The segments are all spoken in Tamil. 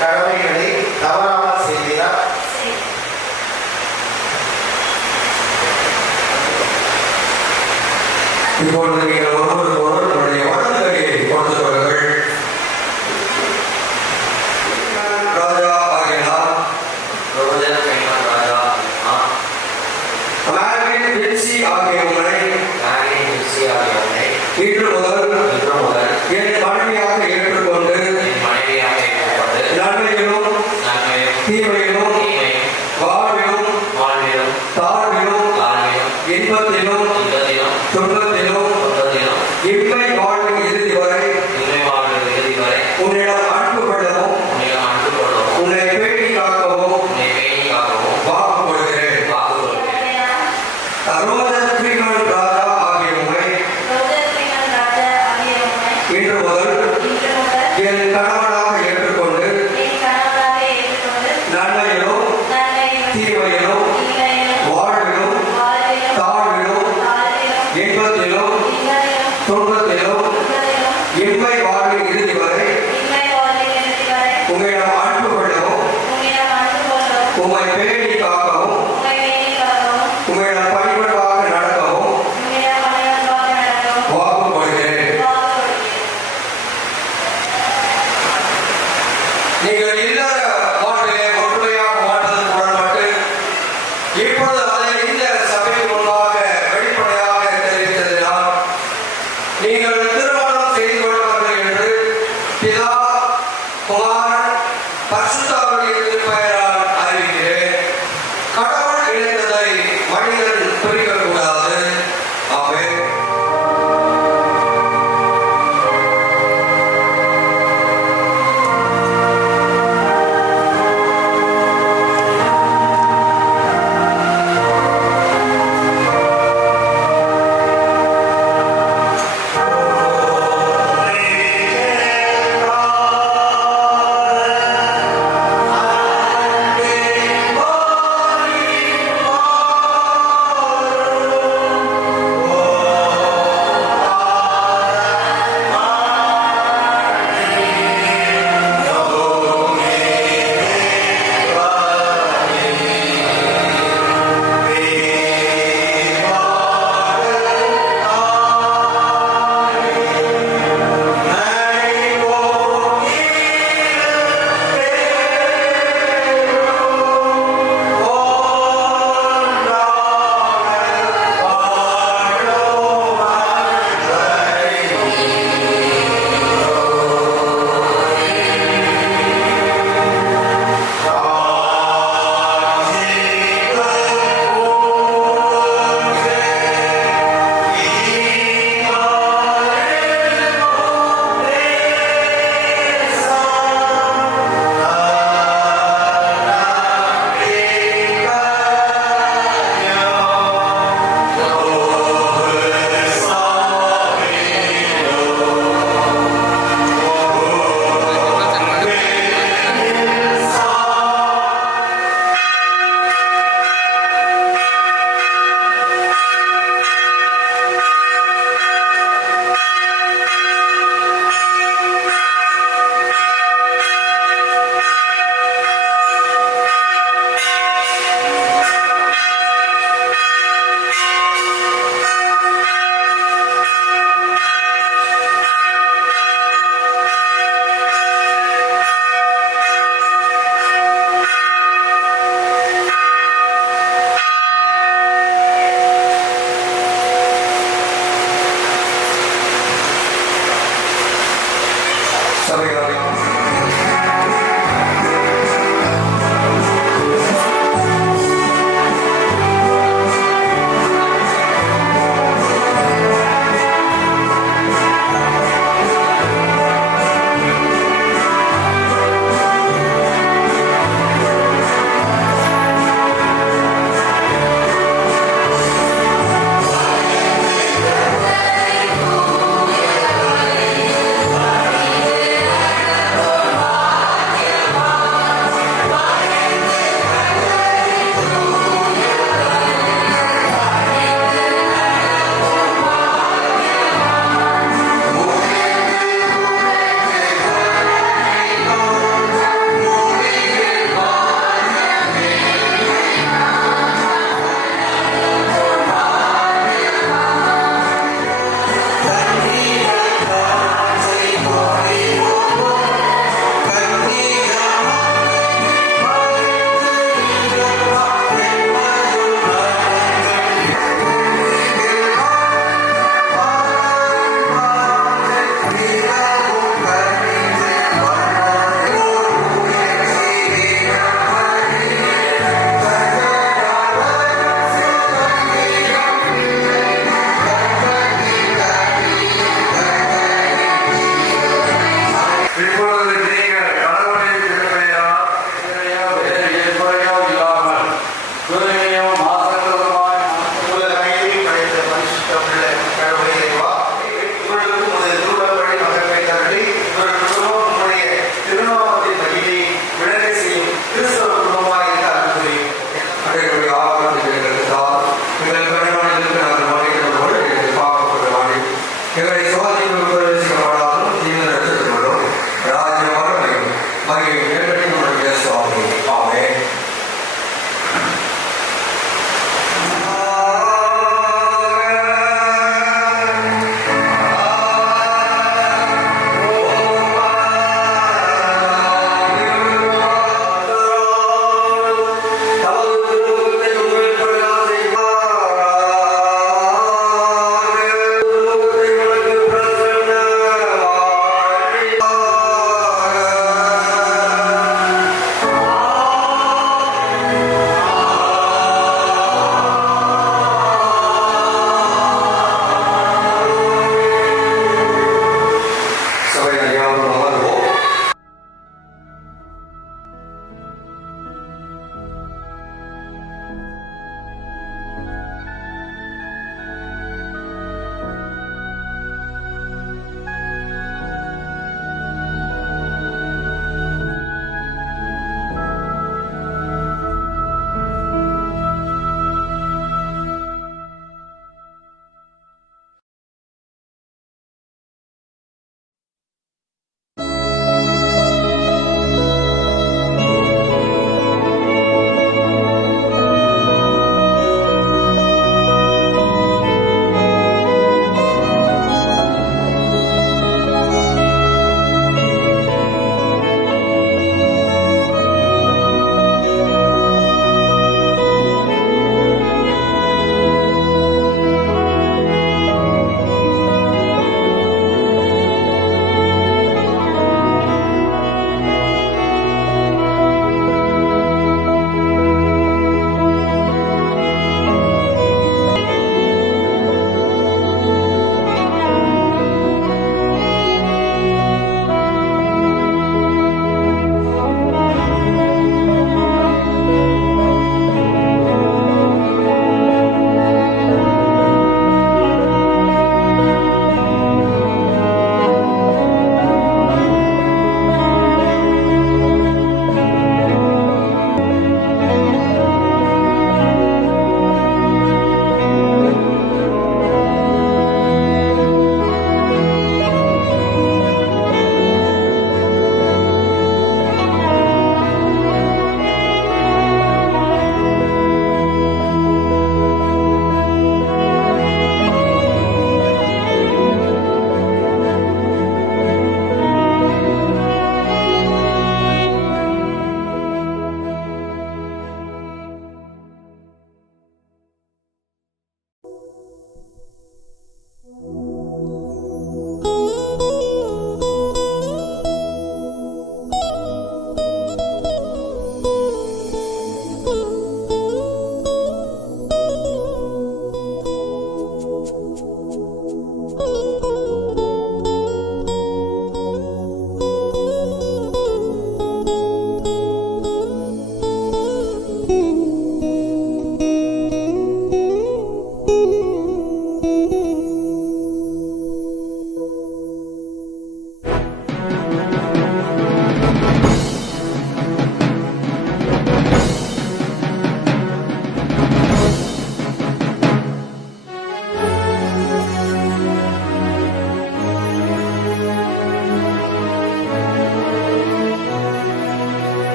கடமைகளை தவறாமல் செய்வீரா? இப்பொழுது நீங்கள் ஒருவருக்கொருவர் உங்களுடைய வலது கையை கொடுத்து கொள்ளுங்கள். ராஜா ஆகினார் மேரின் வில்சி ஆகிய உங்களை இன்று முதல் என் மனைவியாக ஏற்றுக்கொண்டு நன்மையிலும் தீமையிலும் வாழ்விலும் தாழ்விலும் இன்பத்திலும் துன்பத்திலும் இம்மை வாழ்வின் இறுதி வரை உன்னிடம் அன்பு கொள்ளவும் உன்னை பேணி காக்கவும் வாக்கு கொடுக்கிறேன். ரோஜர் ஃப்ரீமன் ராஜா ஆகிய உங்களை இன்று முதல் என் கணவனாக ஏற்றுக்கொண்டு நன்மையிலும் தீமையிலும் வாழ்விலும் தாழ்விலும் இன்பத்திலும் துன்பத்திலும் இம்மை வாழ்வின் இறுதி வரை உங்களிடம் அன்பு கொள்ளவும் உம்மை பேணி காக்கவும் உங்களிடம் பணிபுரிவாக நடக்கவும் வாக்கு கொடுக்கிறேன். நீங்கள் இல்லற வாழ்விலே ஒற்றுமையாக வாழ்வதற்கு உடன்பட்டு இப்பொழுது அதை இந்த சபைக்கு முன்பாக வெளிப்படையாக தெரிவித்ததினால் நீங்கள் திருமணம் செய்து கொள்வார்கள் என்று பிதா குமாரன் பரிசுத்த ஆவியின் திருப்பெயரால் அறிவிக்கிறேன். கடவுள் இணைந்ததை மனிதன் பிரிக்கக்கூடாது. ஆமென். Amen.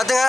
கத்துங்க.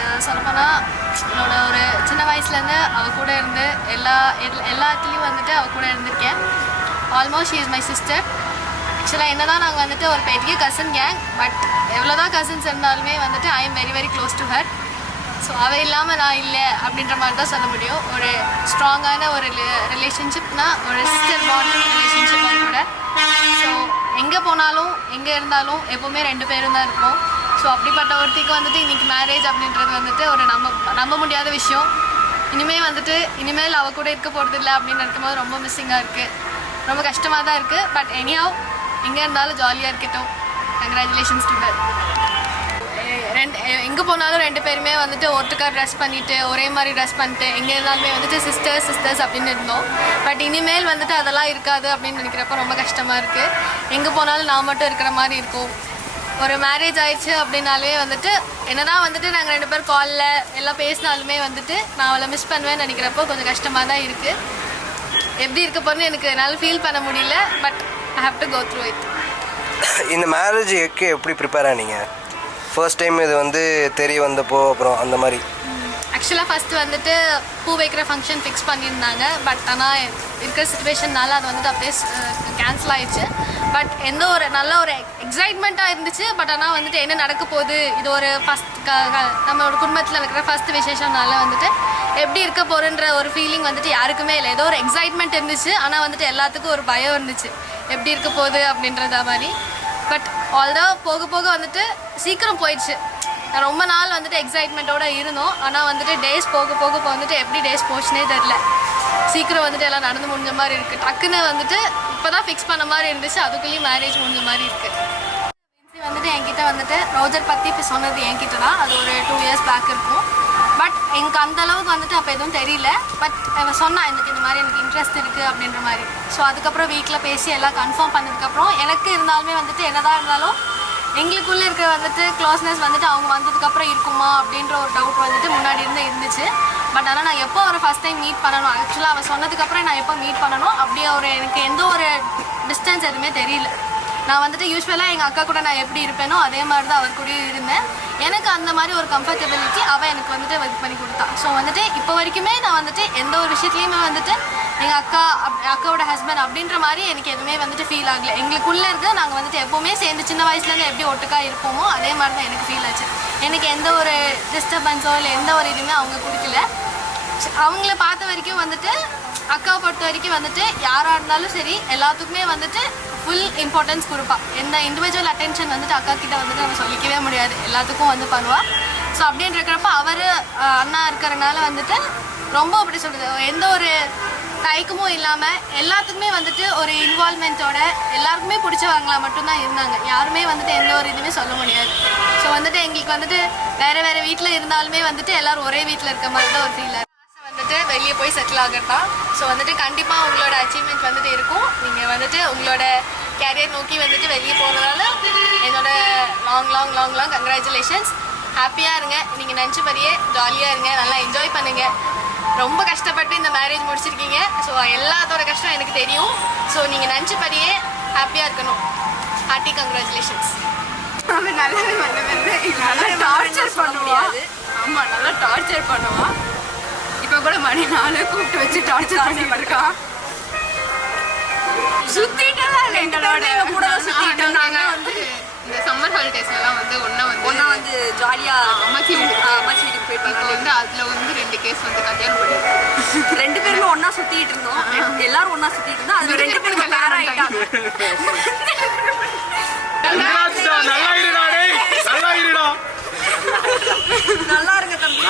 மீண்டும் சொல்லப்போனால் என்னோட ஒரு சின்ன வயசுலேருந்து அவள் கூட இருந்து எல்லாத்துலேயும் வந்துட்டு அவள் கூட இருந்திருக்கேன். Almost she is my sister. ஆக்சுவலாக என்ன தான் நாங்கள் வந்துட்டு ஒரு பெரிய கசின் கேங், பட் எவ்வளோ தான் கசின்ஸ் இருந்தாலுமே வந்துட்டு I am very very close to her. So அவள் இல்லாமல் நான் இல்லை அப்படின்ற மாதிரி தான் சொல்ல முடியும். ஒரு ஸ்ட்ராங்கான ஒரு ரிலேஷன்ஷிப்னால் ஒரு சிஸ்டர் பாண்ட் ரிலேஷன்ஷிப் கூட. ஸோ எங்கே போனாலும் எங்கே இருந்தாலும் எப்போவுமே 2 பேரும் தான் இருப்போம். ஸோ அப்படிப்பட்ட ஒருத்திக்கு வந்துட்டு இன்றைக்கி மேரேஜ் அப்படின்றது வந்துட்டு ஒரு நம்ப முடியாத விஷயம். இனிமேல் அவள் கூட இருக்க போகிறதில்ல அப்படின்னு நினைக்கும்போது ரொம்ப மிஸ்ஸிங்காக இருக்குது, ரொம்ப கஷ்டமாக தான் இருக்குது. பட் எனிஹவ் எங்கே இருந்தாலும் ஜாலியாக இருக்கட்டும். Congratulations to her. எங்கே போனாலும் 2 பேருமே வந்துட்டு ஒட்டுக்கா ட்ரெஸ் பண்ணிவிட்டு ஒரே மாதிரி ட்ரெஸ் பண்ணிட்டு எங்கே இருந்தாலுமே வந்துட்டு சிஸ்டர்ஸ் அப்படின்னு இருந்தோம். பட் இனிமேல் வந்துட்டு அதெல்லாம் இருக்காது அப்படின்னு நினைக்கிறப்ப ரொம்ப கஷ்டமாக இருக்குது. எங்கே போனாலும் நான் மட்டும் இருக்கிற மாதிரி இருக்கும். ஒரு மேரேஜ் ஆயிடுச்சு அப்படின்னாலே வந்துட்டு என்னதான் வந்துட்டு நாங்கள் 2 பேர் காலில் எல்லாம் பேசினாலுமே வந்துட்டு நான் அவளை மிஸ் பண்ணுவேன்னு நினைக்கிறப்போ கொஞ்சம் கஷ்டமாக தான் இருக்குது. எப்படி இருக்க போகிறேன்னு எனக்கு என்னால் ஃபீல் பண்ண முடியல. But I have to go through it. இந்த மேரேஜுக்கு எப்படி ப்ரிப்பேர் ஆனீங்க? ஃபர்ஸ்ட் டைம் இது வந்து தெரிய வந்தப்போ அப்புறம் அந்த மாதிரி? ஆக்சுவலாக ஃபஸ்ட்டு வந்துட்டு பூ வைக்கிற ஃபங்க்ஷன் ஃபிக்ஸ் பண்ணியிருந்தாங்க. பட் ஆனால் இருக்கிற சுச்சுவேஷன்னால அது வந்துட்டு அப்படியே கேன்சல் ஆயிடுச்சு. பட் நல்ல ஒரு எக்ஸைட்மெண்ட்டாக இருந்துச்சு. பட் ஆனால் வந்துட்டு என்ன நடக்க போகுது, இது ஒரு நம்மளோட குடும்பத்தில் இருக்கிற ஃபஸ்ட் விசேஷம்னால வந்துட்டு எப்படி இருக்க போகிறன்ற ஒரு ஃபீலிங் வந்துட்டு யாருக்குமே இல்லை. ஏதோ ஒரு எக்ஸைட்மெண்ட் இருந்துச்சு, ஆனால் வந்துட்டு எல்லாத்துக்கும் ஒரு பயம் இருந்துச்சு எப்படி இருக்க போகுது அப்படின்றத மாதிரி. பட் ஆல்தோ போக போக வந்துட்டு சீக்கிரம் போயிடுச்சு. ரொம்ப நாள் வந்துட்டு எக்ஸைட்மெண்ட்டோடு இருந்தோம். ஆனால் வந்துட்டு டேஸ் போக போக வந்துட்டு எப்படி டேஸ் போச்சுனே தெரில. சீக்கிரம் வந்துட்டு எல்லாம் நடந்து முடிஞ்ச மாதிரி இருக்குது. டக்குன்னு வந்துட்டு இப்போ தான் ஃபிக்ஸ் பண்ண மாதிரி இருந்துச்சு, அதுக்குள்ளேயும் மேரேஜ் முடிஞ்ச மாதிரி இருக்குது. வந்துட்டு என்கிட்ட வந்துட்டு ரோஜர் பற்றி இப்போ சொன்னது என்கிட்ட தான். அது ஒரு 2 இயர்ஸ் பேக் இருக்கும். பட் எனக்கு அந்தளவுக்கு வந்துட்டு அப்போ எதுவும் தெரியல. பட் அவன் சொன்னான் எனக்கு இந்த மாதிரி எனக்கு இன்ட்ரெஸ்ட் இருக்குது அப்படின்ற மாதிரி. ஸோ அதுக்கப்புறம் வீட்டில் பேசி எல்லாம் கன்ஃபார்ம் பண்ணதுக்கப்புறம் எனக்கு இருந்தாலுமே வந்துட்டு என்னதான் இருந்தாலும் எங்களுக்குள்ளே இருக்க வந்துட்டு க்ளோஸ்னஸ் வந்துட்டு அவங்க வந்ததுக்கப்புறம் இருக்குமா அப்படின்ற ஒரு டவுட் வந்துட்டு முன்னாடி இருந்துச்சு. பட் ஆனால் நான் எப்போ ஒரு ஃபஸ்ட் டைம் மீட் பண்ணணும், ஆக்சுவலாக அவன் சொன்னதுக்கப்புறம் நான் எப்போ மீட் பண்ணணும் அப்படியே எனக்கு எந்த ஒரு டிஸ்டன்ஸ் எதுவுமே தெரியல. நான் வந்துட்டு யூஸ்வலாக எங்கள் அக்கா கூட நான் எப்படி இருப்பேனோ அதே மாதிரி தான் அவர் கூடயும் இருந்தேன். எனக்கு அந்த மாதிரி ஒரு கம்ஃபர்டபிலிட்டி அவள் எனக்கு வந்துட்டு இது பண்ணி கொடுத்தா. ஸோ வந்துட்டு இப்போ வரைக்குமே நான் வந்துட்டு எந்த ஒரு விஷயத்துலையுமே வந்துட்டு எங்கள் அக்காவோட ஹஸ்பண்ட் அப்படின்ற மாதிரி எனக்கு எதுவுமே வந்துட்டு ஃபீல் ஆகலை. எங்களுக்குள்ளே இருக்க நாங்கள் வந்துட்டு எப்போவுமே சேர்ந்து சின்ன வயசுலேருந்து எப்படி ஒட்டுக்கா இருப்போமோ அதே மாதிரி தான் எனக்கு ஃபீல் ஆச்சு. எனக்கு எந்த ஒரு டிஸ்டர்பன்ஸோ இல்லை எந்த ஒரு இதுவுமே அவங்க கொடுக்கல. அவங்கள பார்த்த வரைக்கும் வந்துட்டு அக்காவை பொறுத்த வரைக்கும் வந்துட்டு யாராக இருந்தாலும் சரி எல்லாத்துக்குமே வந்துட்டு ஃபுல் இம்பார்ட்டன்ஸ் கொடுப்பா. எந்த இண்டிவிஜுவல் அட்டென்ஷன் வந்துட்டு அக்கா கிட்ட வந்துட்டு நம்ம சொல்லிக்கவே முடியாது, எல்லாத்துக்கும் வந்து பண்ணுவாள். ஸோ அப்படின்னு இருக்கிறப்ப அவர் அண்ணா இருக்கிறனால வந்துட்டு ரொம்ப அப்படி சொல்கிறது எந்த ஒரு தயக்கமும் இல்லாமல் எல்லாத்துக்குமே வந்துட்டு ஒரு இன்வால்மெண்ட்டோட எல்லாருக்குமே பிடிச்சவங்களா மட்டும்தான் இருந்தாங்க. யாருமே வந்துட்டு எந்த ஒரு இதுவுமே சொல்ல முடியாது. ஸோ வந்துட்டு எங்களுக்கு வந்துட்டு வேறு வீட்டில் இருந்தாலுமே வந்துட்டு எல்லோரும் ஒரே வீட்டில் இருக்க மாதிரி தான் ஒரு ஃபீல் ஆகுது. வந்துட்டு வெளியே போய் செட்டில் ஆகத்தான். ஸோ வந்துட்டு கண்டிப்பாக உங்களோட அச்சீவ்மெண்ட் வந்துட்டு இருக்கும். நீங்கள் வந்துட்டு உங்களோட கேரியர் நோக்கி வந்துட்டு வெளியே போகிறதால என்னோட லாங் கங்க்ராச்சுலேஷன்ஸ். ஹாப்பியாக இருங்க, நீங்கள் நினச்சபடியே ஜாலியாக இருங்க, நல்லா என்ஜாய் பண்ணுங்கள். ரொம்ப கஷ்டப்பட்டு இந்த மேரேஜ் முடிச்சிருக்கீங்க. ஸோ எல்லாத்தோட கஷ்டம் எனக்கு தெரியும். ஸோ நீங்கள் நினச்சபடியே ஹாப்பியாக இருக்கணும். Hearty congratulations. அவன் நல்லது நல்லா டார்ச்சர் பண்ணுவான். ஆமாம், நல்லா டார்ச்சர் பண்ணுவான். இப்போ கூட மணி 4 கூப்பிட்டு வச்சு டார்ச்சர் பண்ணிட்டு இருக்கான். சுத்திட்டலாம் இல்லை, எங்களோட கூட சுத்திட்டோம். நாங்கள் வந்து இந்த சம்மர் ஹாலிடேஸ்லாம் வந்து ஒன்றா வந்து ஜாலியாக அம்மாச்சி வீட்டுக்கு போயிருப்பாங்க. வந்து அதில் வந்து 2 கேஸ் வந்து கல்யாணம் பண்ணிருக்கோம். 2 பேருமே ஒன்றா சுற்றிட்டு இருந்தோம். எல்லாரும் ஒன்றா சுற்றிட்டு இருந்தோம். அது 2 பேரும் கல்யாணம் ஆகிட்டாங்க. நல்லா இருங்க தம்பி.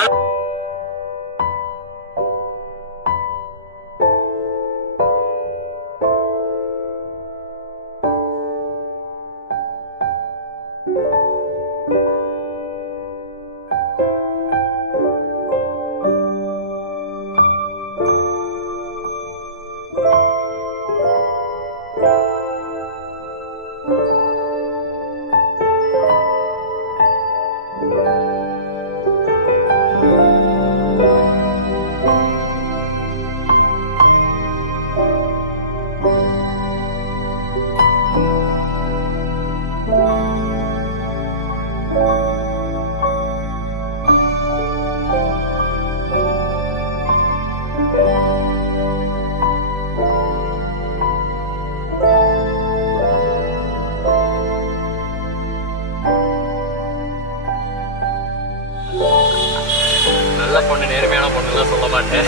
நல்ல பொண்ணு, நேர்மையான பொண்ணுலாம் சொல்ல மாட்டேன்.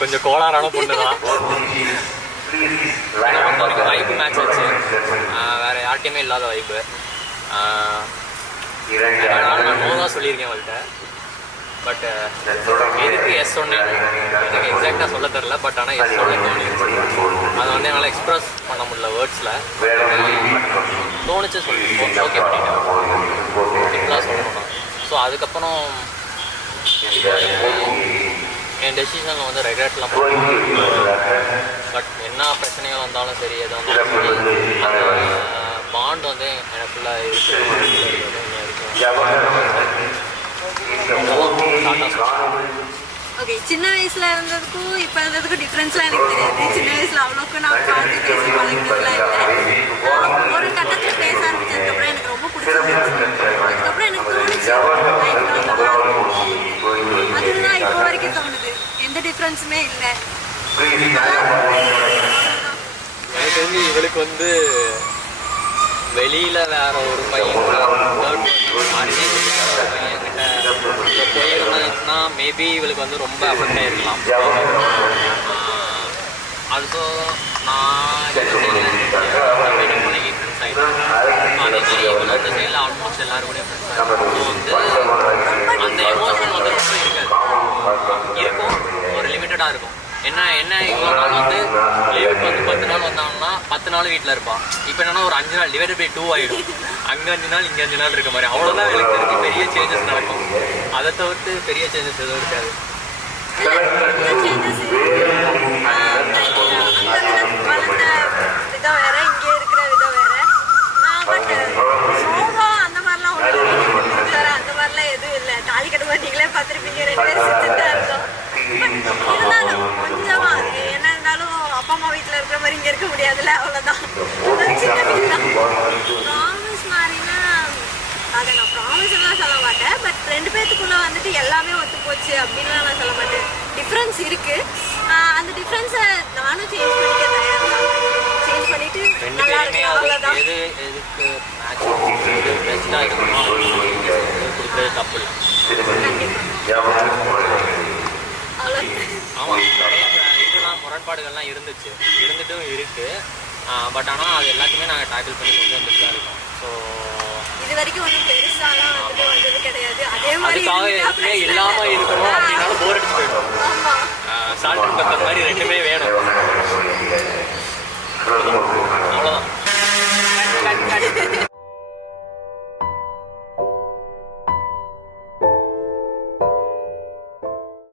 கொஞ்சம் கோளாறான பொண்ணு தான். வைப்பு மேட்ச் ஆச்சு. யார்கிட்டையுமே இல்லாத வைப்பு. நான் நோ தான் சொல்லியிருக்கேன் அவள்கிட்ட. பட் எதுக்கு எஸ் சொன்னேன் எனக்கு எக்ஸாக்டாக சொல்ல தெரில. பட் ஆனால் எஸ் சொன்ன தோணிடுச்சு. அதை வந்து என்னால் எக்ஸ்ப்ரெஸ் பண்ண முடியல வேர்ட்ஸில். தோணுச்சு சொல்லி ஓகே பண்ணிட்டேன் இப்படிலாம் சொல்லணும். ஸோ அதுக்கப்புறம் என் டெசிஷனில் வந்து ரெக்ரெட்லாம் பட் என்ன பிரச்சனைகள் வந்தாலும் சரி எது வந்தாலும் சரி அந்த பாண்ட் வந்து எனக்குள்ள ஓகே, சின்ன வயசுல இருந்ததுக்கும் இப்போ இருந்ததுக்கும் டிஃப்ரென்ஸ்லாம் எனக்கு தெரியாது. சின்ன வயசுல அவ்வளோக்கு நான் பார்த்து பேசி பழகினதுலாம் இல்லை. ஒரு கட்டத்தில் பேச ஆரம்பிச்சதுக்கப்புறம் எனக்கு ரொம்ப பிடிச்சிருந்துச்சு. அதுக்கப்புறம் எனக்கு தோணுச்சு அதுதான் இப்போ வரைக்கும் தோணுது. எந்த டிஃப்ரென்ஸுமே இல்லை. எனக்கு வந்து இவளுக்கு வந்து வெளியில் வேற ஒரு பையன் போயிருந்துச்சுன்னா மேபி இவளுக்கு வந்து ரொம்ப அஃபெக்ட் ஆகிருக்கலாம். ஆல்சோ நான் ஃப்ரெண்ட்ஸ் ஆகிட்டேன். அதே மாதிரி இவங்க அந்த சைடில் ஆல்மோஸ்ட் எல்லாரும் கூட ஃப்ரெண்ட்ஸ் ஆகிடும். வந்து அந்த எமோஷன் வந்து ரொம்ப இருக்காது, இருக்கும் ஒரு லிமிட்டடாக இருக்கும். என்ன இவ்வளோ நாள் வந்து லீவுக்கு வந்து 10 நாள் வந்தாங்கன்னா 10 நாள் வீட்டில் இருப்பான். இப்போ என்னன்னா ஒரு 5 நாள் டிவைடட் பை 2 ஆகிடும். அங்கே 5 நாள் இங்கே 5 நாள் இருக்க மாதிரி அவ்வளோதான் எனக்கு தெரிஞ்சு பெரிய சேஞ்சஸ் நடக்கும். அதை தவிர்த்து பெரிய சேஞ்சஸ் எதுவும் இருக்காது. விதம் வேற, இங்கே இருக்கிற விதம் வேற. பட் சோகம் அந்த மாதிரிலாம் ஒன்றும் வேற அந்த மாதிரிலாம் எதுவும் இல்லை. தாலி கட்ட மாட்டீங்களே பார்த்துருப்பீங்க, 2 பேரும் சுற்றிட்டு தான் இருக்கோம். இருந்தாலும் கொஞ்சமா என்ன இருந்தாலும் அப்பா அம்மா வீட்டில் இருக்கிற மாதிரி இங்கே இருக்க முடியாதுல்ல, அவ்வளோதான். சின்ன வீடு தான். ப்ராமிஸ் மாதிரினா அதை நான் ப்ராமிஸ்லாம் சொல்ல மாட்டேன். பட் 2 பேத்துக்குள்ளே வந்துட்டு எல்லாமே ஒத்து போச்சு அப்படின்லாம் நான் சொல்ல மாட்டேன். டிஃப்ரென்ஸ் இருக்குது. அந்த டிஃப்ரென்ஸை நானும் சேஞ்ச் பண்ணிக்க தயார் தான். சேஞ்ச் பண்ணிவிட்டு நல்லா இருக்கு, அவ்வளோதான். எதுக்கு மேட்ச் பெஸ்ட்டாக இருக்கணும் கொடுக்குறது தப்பு இல்லை. ஆமாம், இதெல்லாம் முரண்பாடுகள்லாம் இருந்துட்டும் இருக்குது. பட் ஆனால் அது எல்லாத்தையுமே நாங்கள் டேக்கிள் பண்ணி கொண்டு வந்துட்டு தான் இருக்கோம். ஸோ இது வரைக்கும் ஒன்றும் பெருசாலாம் வந்துட்டு வந்தது கிடையாது. அதே மாதிரி அதுக்காக எதுவுமே இல்லாமல் இருக்கணும் அப்படின்னாலும் போர் அடிச்சு போயிடும். சால்ட் அண்ட் பெப்பர் மாதிரி 2மே வேணும். அவ்வளோதான்.